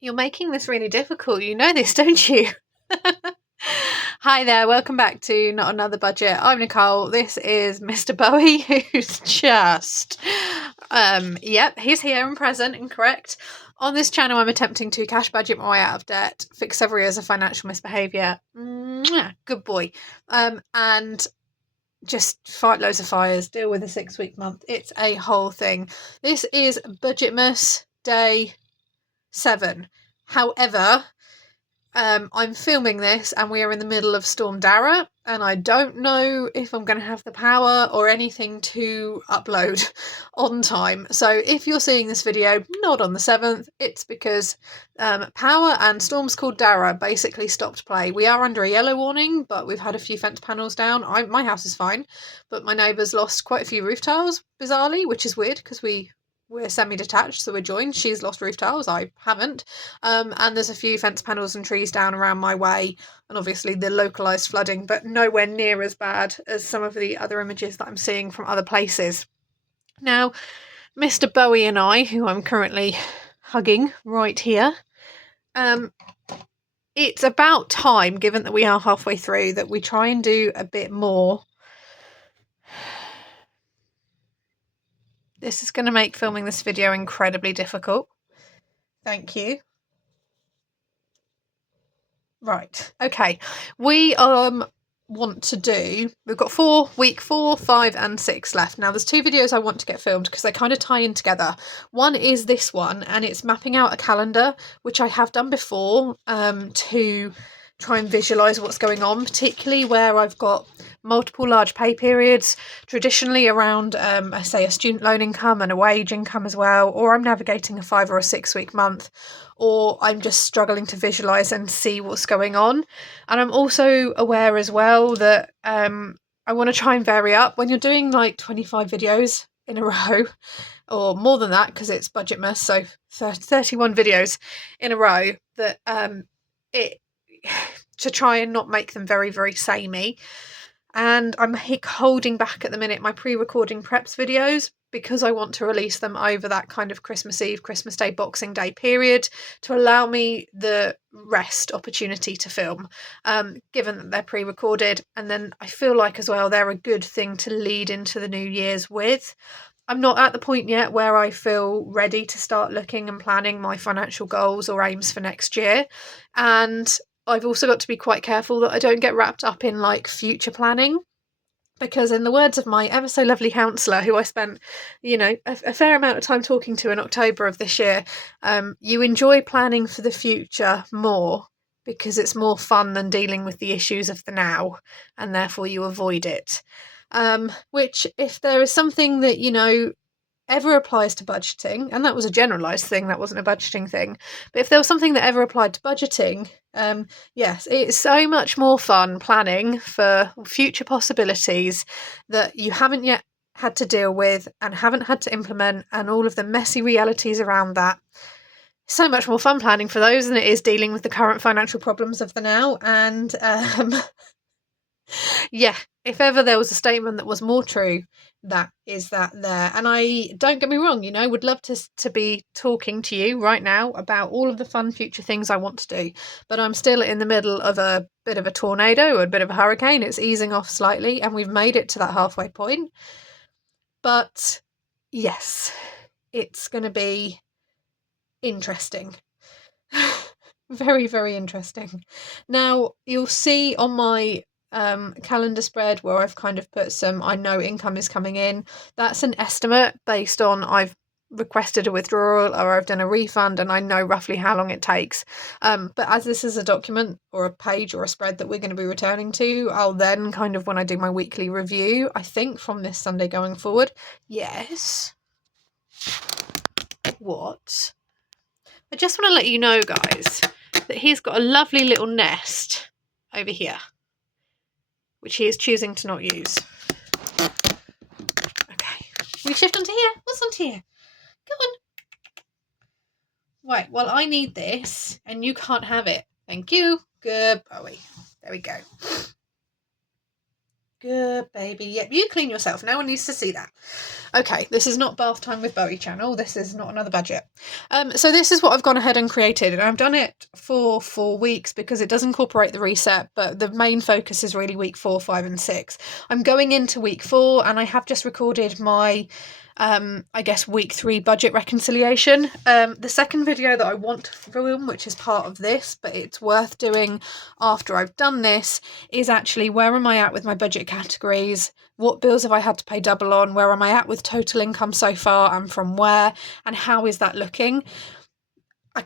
You're making this really difficult. You know this, don't you? Hi there, welcome back to Not Another Budget. I'm Nicole. This is Mr. Bowie, who's just, he's here and present and correct. On this channel, I'm attempting to cash budget my way out of debt, fix several years of financial misbehaviour. Good boy. And just fight loads of fires, deal with a 6-week month. It's a whole thing. This is Budgetmas Day 7. However, I'm filming this and we are in the middle of Storm Dara, and I don't know if I'm going to have the power or anything to upload on time. So if you're seeing this video not on the 7th, it's because power and storms called Dara basically stopped play. We are under a yellow warning, but we've had a few fence panels down. My house is fine, but my neighbours lost quite a few roof tiles, bizarrely, which is weird because we're semi-detached, so we're joined. She's lost roof tiles, I haven't. And there's a few fence panels and trees down around my way, and obviously the localised flooding, but nowhere near as bad as some of the other images that I'm seeing from other places. Now, Mr. Bowie and I, who I'm currently hugging right here, it's about time, given that we are halfway through, that we try and do a bit more. This is going to make filming this video incredibly difficult. Thank you. Right, okay. We want to do, we've got week 4, 5 and 6 left. Now there's 2 videos I want to get filmed because they kind of tie in together. One is this one, and it's mapping out a calendar, which I have done before, to try and visualise what's going on, particularly where I've got multiple large pay periods, traditionally around, say, a student loan income and a wage income as well, or I'm navigating a 5 or a 6 week month, or I'm just struggling to visualise and see what's going on. And I'm also aware as well that I want to try and vary up. When you're doing like 25 videos in a row, or more than that because it's Budgetmas, so 31 videos in a row, that to try and not make them very, very samey. And I'm holding back at the minute my pre-recording preps videos because I want to release them over that kind of Christmas Eve, Christmas Day, Boxing Day period to allow me the rest opportunity to film, given that they're pre-recorded. And then I feel like as well they're a good thing to lead into the New Year's with. I'm not at the point yet where I feel ready to start looking and planning my financial goals or aims for next year. And I've also got to be quite careful that I don't get wrapped up in like future planning, because in the words of my ever so lovely counsellor, who I spent, a fair amount of time talking to in October of this year, you enjoy planning for the future more because it's more fun than dealing with the issues of the now, and therefore you avoid it. Which, if there is something that, ever applies to budgeting, and that was a generalised thing, that wasn't a budgeting thing, but if there was something that ever applied to budgeting, yes, it's so much more fun planning for future possibilities that you haven't yet had to deal with and haven't had to implement, and all of the messy realities around that. So much more fun planning for those than it is dealing with the current financial problems of the now. And yeah, if ever there was a statement that was more true, that is that there. And I, don't get me wrong, would love to be talking to you right now about all of the fun future things I want to do, but I'm still in the middle of a bit of a tornado or a bit of a hurricane. It's easing off slightly and we've made it to that halfway point. But yes, it's going to be interesting. Very, very interesting. Now, you'll see on my calendar spread where I've kind of put some, I know income is coming in. That's an estimate based on I've requested a withdrawal or I've done a refund and I know roughly how long it takes. But as this is a document or a page or a spread that we're going to be returning to, I'll then kind of, when I do my weekly review, I think from this Sunday going forward. Yes. What? I just want to let you know, guys, that he's got a lovely little nest over here, which he is choosing to not use. Okay, we shift onto here. What's onto here? Go on. Right, well, I need this, and you can't have it. Thank you. Good Bowie. There we go. Good baby. Yep, you clean yourself. No one needs to see that. Okay, this is not Bath Time with Bowie channel. This is not another budget. So this is what I've gone ahead and created, and I've done it for 4 weeks because it does incorporate the reset, but the main focus is really week 4, 5, and 6. I'm going into week 4, and I have just recorded my I guess week 3 budget reconciliation. The second video that I want to film, which is part of this, but it's worth doing after I've done this, is actually where am I at with my budget categories, what bills have I had to pay double on, where am I at with total income so far and from where, and how is that looking. I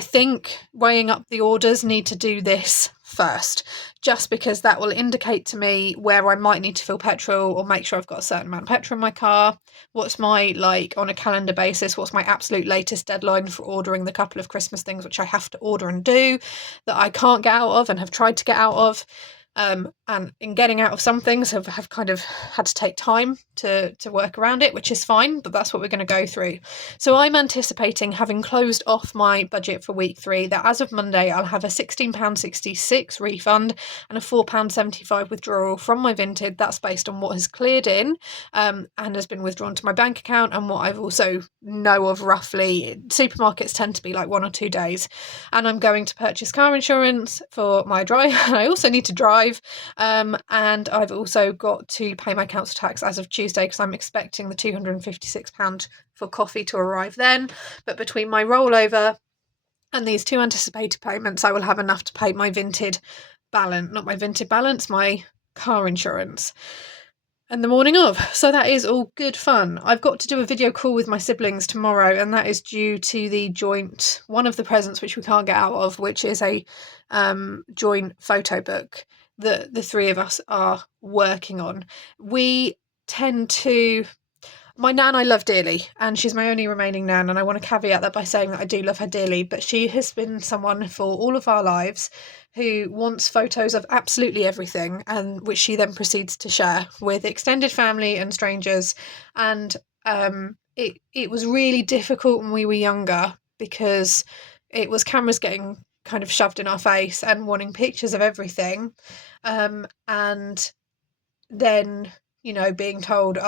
think weighing up the orders need to do this first, just because that will indicate to me where I might need to fill petrol or make sure I've got a certain amount of petrol in my car. What's my, like, on a calendar basis, what's my absolute latest deadline for ordering the couple of Christmas things which I have to order and do that I can't get out of and have tried to get out of. And in getting out of some things have kind of had to take time to work around it, which is fine, but that's what we're going to go through. So I'm anticipating, having closed off my budget for week 3, that as of Monday I'll have a £16.66 refund and a £4.75 withdrawal from my Vinted. That's based on what has cleared in and has been withdrawn to my bank account, and what I've also know of roughly. Supermarkets tend to be like 1 or 2 days. And I'm going to purchase car insurance for my drive. I also need to drive. And I've also got to pay my council tax as of Tuesday, because I'm expecting the £256 for coffee to arrive then. But between my rollover and these 2 anticipated payments, I will have enough to pay my Vinted balance, not my Vinted balance, my car insurance. And the morning of. So that is all good fun. I've got to do a video call with my siblings tomorrow, and that is due to the joint, one of the presents which we can't get out of, which is a joint photo book that the 3 of us are working on. We tend to... My nan I love dearly, and she's my only remaining nan, and I want to caveat that by saying that I do love her dearly, but she has been someone for all of our lives who wants photos of absolutely everything, and which she then proceeds to share with extended family and strangers. And it was really difficult when we were younger, because it was cameras getting kind of shoved in our face and wanting pictures of everything, and then, being told,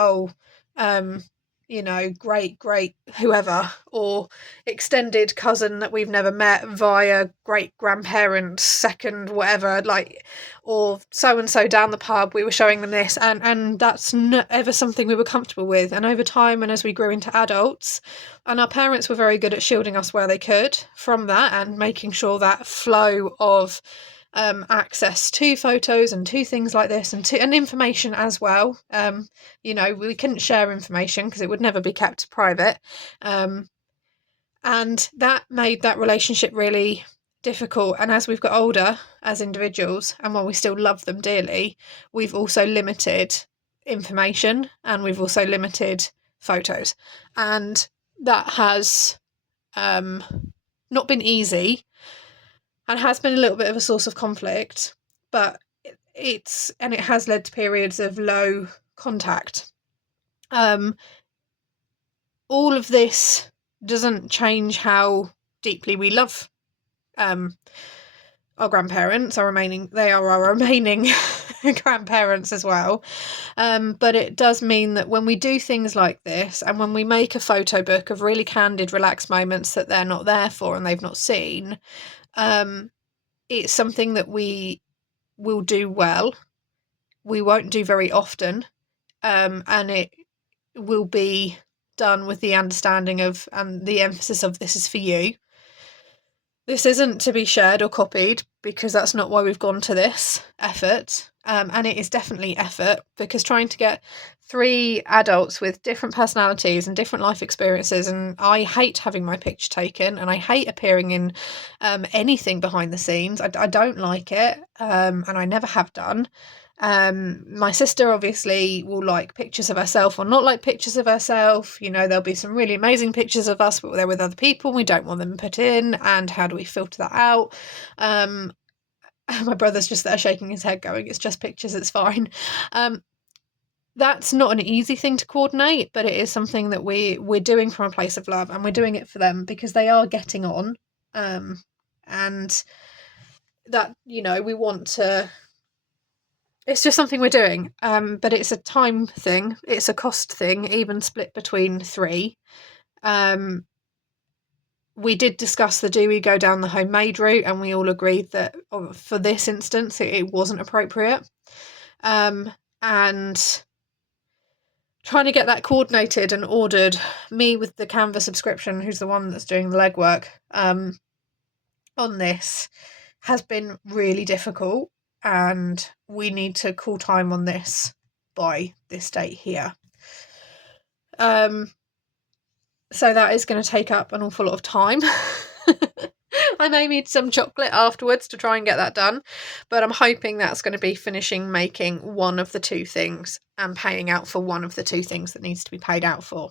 great whoever, or extended cousin that we've never met via great grandparents, second whatever, or so and so down the pub, we were showing them this, and that's not ever something we were comfortable with. And over time, and as we grew into adults, and our parents were very good at shielding us where they could from that, and making sure that flow of access to photos and to things like this, and information as well. We couldn't share information because it would never be kept private, and that made that relationship really difficult. And as we've got older as individuals, and while we still love them dearly, we've also limited information, and we've also limited photos, and that has not been easy, and has been a little bit of a source of conflict, but it has led to periods of low contact. All of this doesn't change how deeply we love our grandparents. They are our remaining grandparents as well. But it does mean that when we do things like this, and when we make a photo book of really candid, relaxed moments that they're not there for and they've not seen, it's something that we will do well. We won't do very often, and it will be done with the understanding of, and the emphasis of, this is for you. This isn't to be shared or copied, because that's not why we've gone to this effort. And it is definitely effort, because trying to get 3 adults with different personalities and different life experiences, and I hate having my picture taken, and I hate appearing in anything behind the scenes. I don't like it, and I never have done. My sister obviously will like pictures of herself or not like pictures of herself. There'll be some really amazing pictures of us, but they're with other people, we don't want them put in, and how do we filter that out? My brother's just there shaking his head going, it's just pictures, it's fine. That's not an easy thing to coordinate, but it is something that we're doing from a place of love, and we're doing it for them because they are getting on, and that, we want to it's just something we're doing. But it's a time thing, it's a cost thing, even split between three. We did discuss do we go down the homemade route, and we all agreed that for this instance it wasn't appropriate. And trying to get that coordinated and ordered, me with the Canva subscription, who's the one that's doing the legwork on this, has been really difficult, and we need to call time on this by this date here. So that is going to take up an awful lot of time. I may need some chocolate afterwards to try and get that done, but I'm hoping that's going to be finishing making one of the two things and paying out for one of the two things that needs to be paid out for,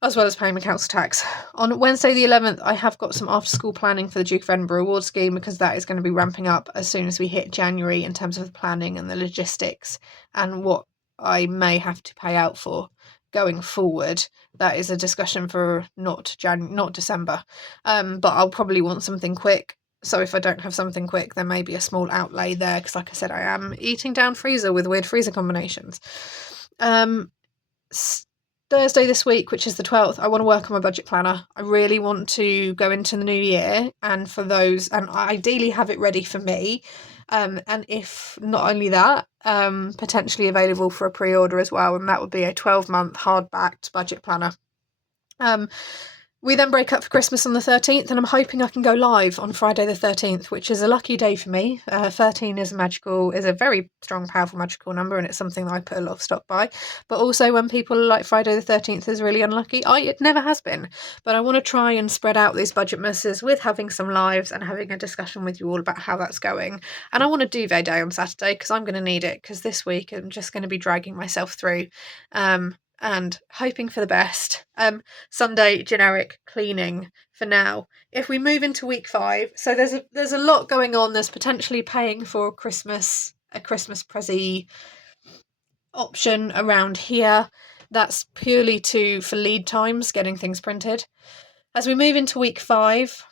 as well as paying my council tax. On Wednesday the 11th, I have got some after-school planning for the Duke of Edinburgh Award Scheme, because that is going to be ramping up as soon as we hit January in terms of the planning and the logistics and what I may have to pay out for going forward. That is a discussion for not December, but I'll probably want something quick. So if I don't have something quick, there may be a small outlay there, because like I said, I am eating down freezer with weird freezer combinations. Thursday this week, which is the 12th, I want to work on my budget planner. I really want to go into the new year, and for those, and ideally have it ready for me. And if not only that, potentially available for a pre-order as well, and that would be a 12-month hard-backed budget planner. We then break up for Christmas on the 13th, and I'm hoping I can go live on Friday the 13th, which is a lucky day for me. 13 is a very strong, powerful magical number, and it's something that I put a lot of stock by. But also when people are like Friday the 13th is really unlucky, it never has been. But I want to try and spread out these Budgetmasses with having some lives and having a discussion with you all about how that's going. And I want a duvet day on Saturday, because I'm going to need it, because this week I'm just going to be dragging myself through. And hoping for the best. Sunday, generic cleaning for now. If we move into week 5, so there's a lot going on. There's potentially paying for a Christmas prezi option around here. That's purely for lead times, getting things printed. As we move into week 5,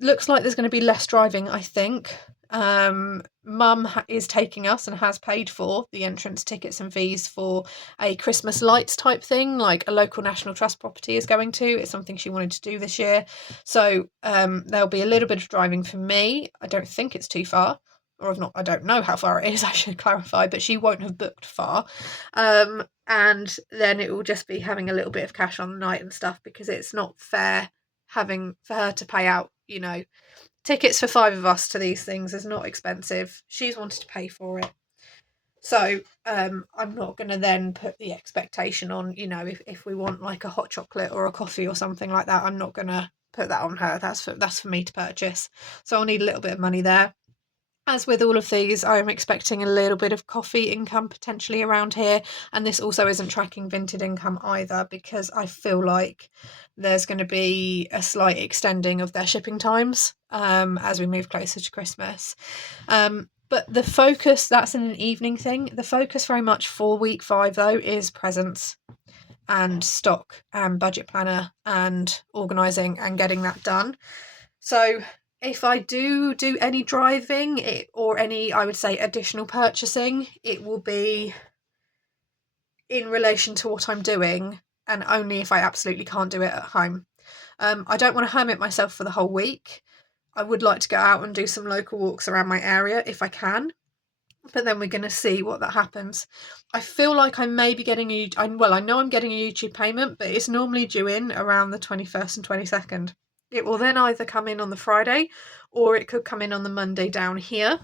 looks like there's going to be less driving, I think. Mum is taking us and has paid for the entrance tickets and fees for a Christmas lights type thing, like a local National Trust property is going to. It's something she wanted to do this year. So there'll be a little bit of driving for me. I don't think it's too far, I don't know how far it is, I should clarify, but she won't have booked far. And then it will just be having a little bit of cash on the night and stuff, because it's not fair for her to pay out, tickets for 5 of us to these things is not expensive. She's wanted to pay for it. So I'm not going to then put the expectation on, if we want like a hot chocolate or a coffee or something like that, I'm not going to put that on her. That's for me to purchase. So I'll need a little bit of money there. As with all of these, I'm expecting a little bit of coffee income potentially around here. And this also isn't tracking Vinted income either, because I feel like there's going to be a slight extending of their shipping times as we move closer to Christmas. But the focus, that's an evening thing. The focus very much for week 5, though, is presents and stock and budget planner and organising and getting that done. So if I do any driving or any, I would say, additional purchasing, it will be in relation to what I'm doing, and only if I absolutely can't do it at home. I don't want to hermit myself for the whole week. I would like to go out and do some local walks around my area if I can, but then we're going to see what that happens. I feel like I may be getting I know I'm getting a YouTube payment, but it's normally due in around the 21st and 22nd. It will then either come in on the Friday, or it could come in on the Monday down here.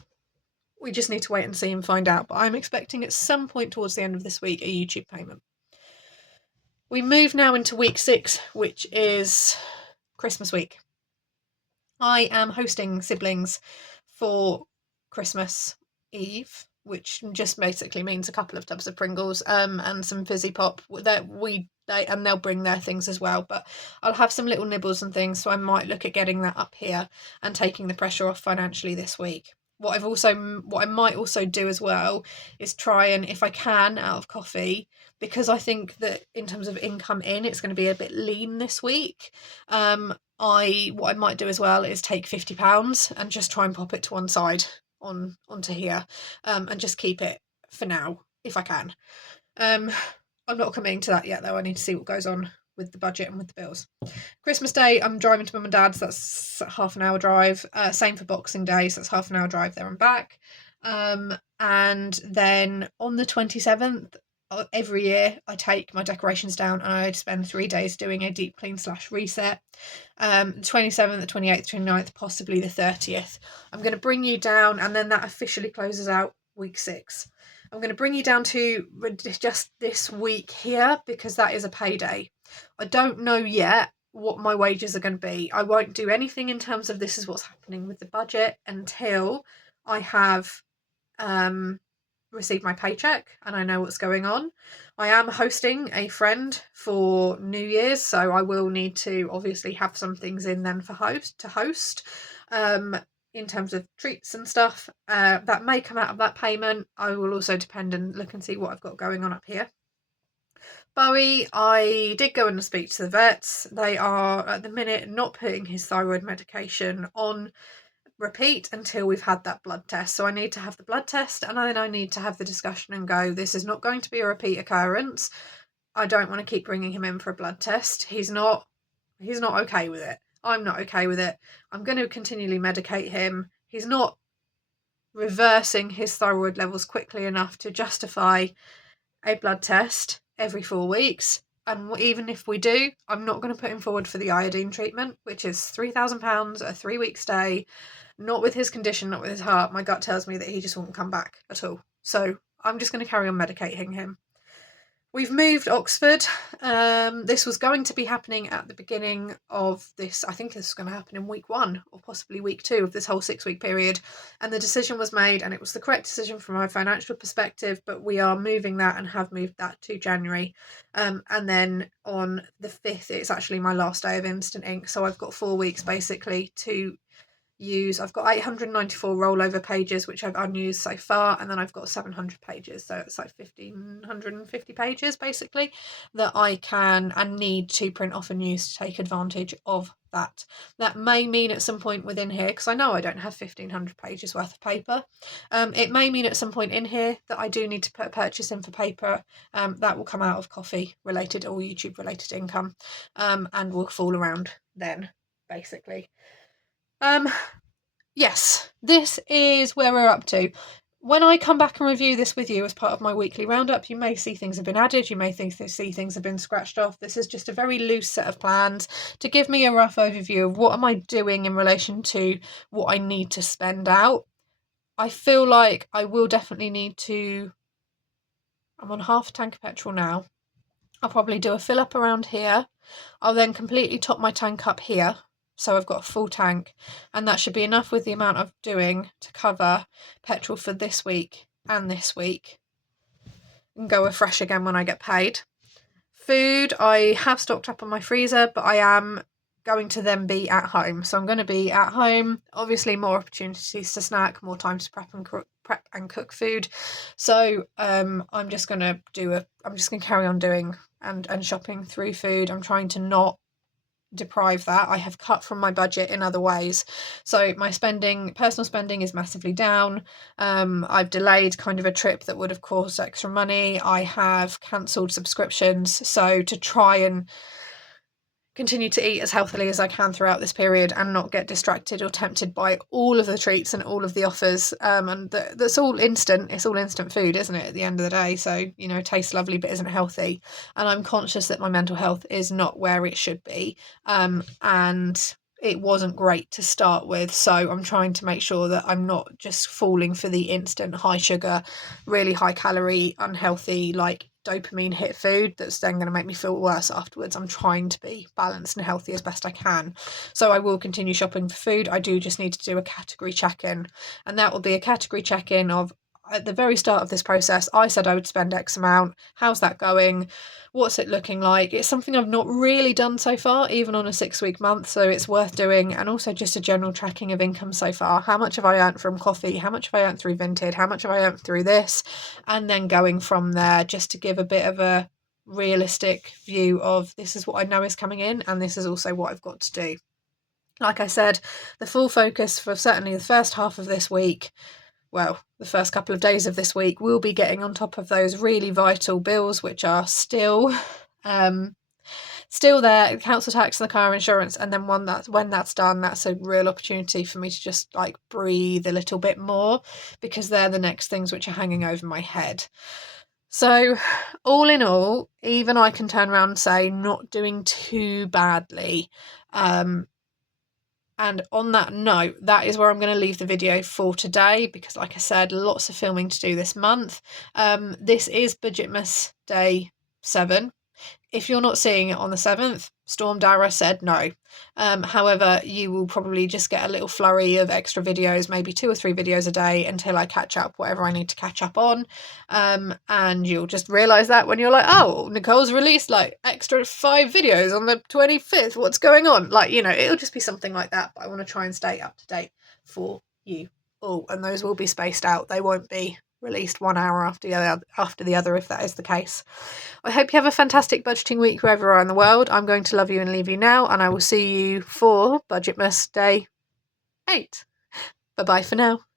We just need to wait and see and find out. But I'm expecting at some point towards the end of this week a YouTube payment. We move now into week 6, which is Christmas week. I am hosting siblings for Christmas Eve, which just basically means a couple of tubs of Pringles and some fizzy pop and they'll bring their things as well, but I'll have some little nibbles and things, so I might look at getting that up here and taking the pressure off financially this week. What I might also do as well is try and, if I can, out of coffee, because I think that in terms of income it's going to be a bit lean this week. What I might do as well is take £50 and just try and pop it to one side onto here, and just keep it for now if I can. I'm not committing to that yet though. I need to see what goes on with the budget and with the bills. Christmas Day, I'm driving to mum and dad's. That's a half an hour drive. Same for Boxing Day, so that's half an hour drive there and back. And then on the 27th, every year I take my decorations down and I spend 3 days doing a deep clean / reset. 27th, the 28th, 29th, possibly the 30th. I'm going to bring you down, and then that officially closes out week 6. I'm going to bring you down to just this week here because that is a payday. I don't know yet what my wages are going to be. I won't do anything in terms of this is what's happening with the budget until I have received my paycheck and I know what's going on. I am hosting a friend for New Year's, so I will need to obviously have some things in then for host. In terms of treats and stuff, that may come out of that payment. I will also depend and look and see what I've got going on up here. Bowie, I did go and speak to the vets. They are at the minute not putting his thyroid medication on repeat until we've had that blood test. So I need to have the blood test, and then I need to have the discussion and go, this is not going to be a repeat occurrence. I don't want to keep bringing him in for a blood test. He's not okay with it. I'm not okay with it. I'm going to continually medicate him. He's not reversing his thyroid levels quickly enough to justify a blood test every 4 weeks. And even if we do, I'm not going to put him forward for the iodine treatment, which is £3,000, a 3-week stay. Not with his condition, not with his heart. My gut tells me that he just won't come back at all. So I'm just going to carry on medicating him. We've moved Oxford. This was going to be happening at the beginning of this. I think this was going to happen in week 1 or possibly week 2 of this whole 6-week period. And the decision was made, and it was the correct decision from my financial perspective, but we are moving that and have moved that to January. And then on the 5th, it's actually my last day of Instant Ink. So I've got 4 weeks basically to use. I've got 894 rollover pages which I've unused so far, and then I've got 700 pages, so it's like 1,550 pages basically that I can and need to print off and use to take advantage of that. That may mean at some point within here, because I know I don't have 1,500 pages worth of paper, it may mean at some point in here that I do need to put a purchase in for paper. That will come out of coffee related or YouTube related income, and will fall around then basically. Yes, this is where we're up to. When I come back and review this with you as part of my weekly roundup, you may see things have been added, you may see things have been scratched off. This is just a very loose set of plans to give me a rough overview of what am I doing in relation to what I need to spend out. I feel like I will definitely need to... I'm on half a tank of petrol now. I'll probably do a fill up around here. I'll then completely top my tank up here. So I've got a full tank, and that should be enough with the amount I'm doing to cover petrol for this week and this week, and go afresh again when I get paid. Food, I have stocked up on my freezer, but I am going to then be at home. So I'm going to be at home, obviously more opportunities to snack, more time to prep and cook food. So I'm just going to carry on doing and shopping through food. I'm trying to not deprive that. I have cut from my budget in other ways, so my personal spending is massively down. I've delayed kind of a trip that would have cost extra money. I have cancelled subscriptions, so to try and continue to eat as healthily as I can throughout this period and not get distracted or tempted by all of the treats and all of the offers, and that's all instant. It's all instant food, isn't it, at the end of the day? So, you know, tastes lovely but isn't healthy, and I'm conscious that my mental health is not where it should be, and it wasn't great to start with, so I'm trying to make sure that I'm not just falling for the instant high sugar, really high calorie, unhealthy, like dopamine hit food that's then going to make me feel worse afterwards. I'm trying to be balanced and healthy as best I can, so I will continue shopping for food. I do just need to do a category check-in, and that will be a category check-in of, at the very start of this process, I said I would spend X amount. How's that going? What's it looking like? It's something I've not really done so far, even on a 6-week month, so it's worth doing. And also just a general tracking of income so far. How much have I earned from coffee? How much have I earned through Vinted? How much have I earned through this? And then going from there, just to give a bit of a realistic view of, this is what I know is coming in, and this is also what I've got to do. Like I said, the full focus for certainly the first half of this week well, the first couple of days of this week, we'll be getting on top of those really vital bills, which are still there, council tax and the car insurance. And then when that's done, that's a real opportunity for me to just like breathe a little bit more, because they're the next things which are hanging over my head. So all in all, even I can turn around and say not doing too badly. And on that note, that is where I'm going to leave the video for today, because like I said, lots of filming to do this month. This is Budgetmas Day 7. If you're not seeing it on the 7th, Storm Dara said no. However, you will probably just get a little flurry of extra videos, maybe 2 or 3 videos a day until I catch up whatever I need to catch up on. And you'll just realise that when you're like, oh, Nicole's released like extra 5 videos on the 25th. What's going on? Like, you know, it'll just be something like that. But I want to try and stay up to date for you all. And those will be spaced out. They won't be released 1 hour after the other, if that is the case. I hope you have a fantastic budgeting week wherever you are in the world. I'm going to love you and leave you now, and I will see you for Budgetmas Day 8. Bye bye for now.